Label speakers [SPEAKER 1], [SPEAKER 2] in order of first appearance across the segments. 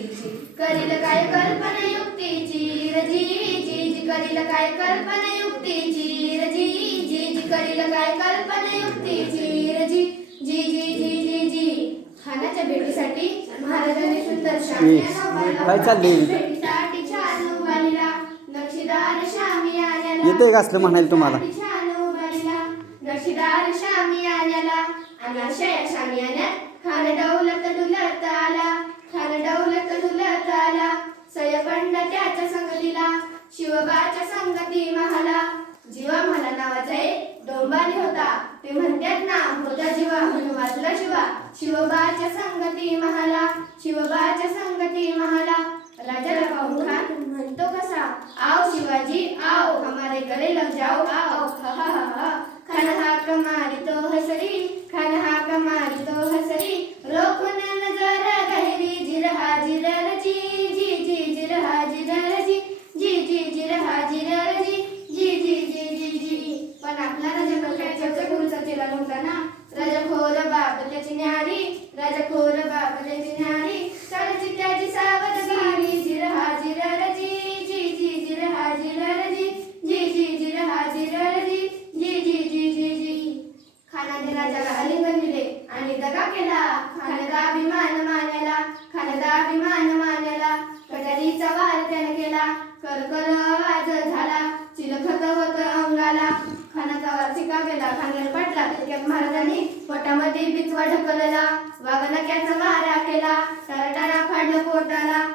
[SPEAKER 1] युक्तीची करील काय कल्पना युक्तीची रजी जी जी करील काय कल्पना युक्तीची रजी जी जी करील काय कल्पना युक्तीची रजी जी जी जी जी जी खानाच्या भेटीसाठी महाराजांनी सुंदर? भेटीसाठी छान उभारलेला नक्षीदार शामी आल्याला
[SPEAKER 2] येतंय का असलं म्हणायला तुम्हाला?
[SPEAKER 1] छान उभारलेला नक्षीदार शामी आल्याला आणि अशा या शामी आल्यात एक होता. ते म्हणतात ना होता जीवा म्हणून वाचला शिवा. शिवबाच्या संगती महाला शिवबाच्या संगती महाला. राजाला पाहून खान म्हणतो कसा आओ शिवाजी आओ हमारे गले लग जाओ त्याने केला. करकर आवाज झाला. चिलखत होत अंगाला. खानाचा वार गेला. खानगड पटला. तितक्यात महाराजांनी पोटामध्ये बिचवा ढकलला. वाघनक्याचा मारा केला. तरटारा फाडलं पोटाला.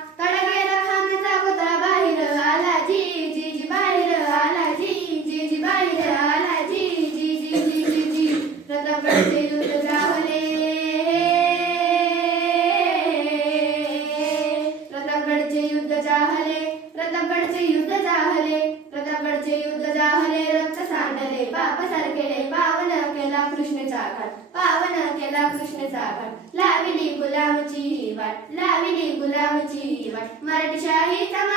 [SPEAKER 1] प्रतापगडचे युद्ध जाहले प्रतापगडचे युद्ध जाहले रक्त सांडले पाप सारखेले पावन केला कृष्णचा घाट पावन केला कृष्णचा घाट लाविली गुलामची वाट लाविली गुलामची वाट. मराठी शाहीचा मांडला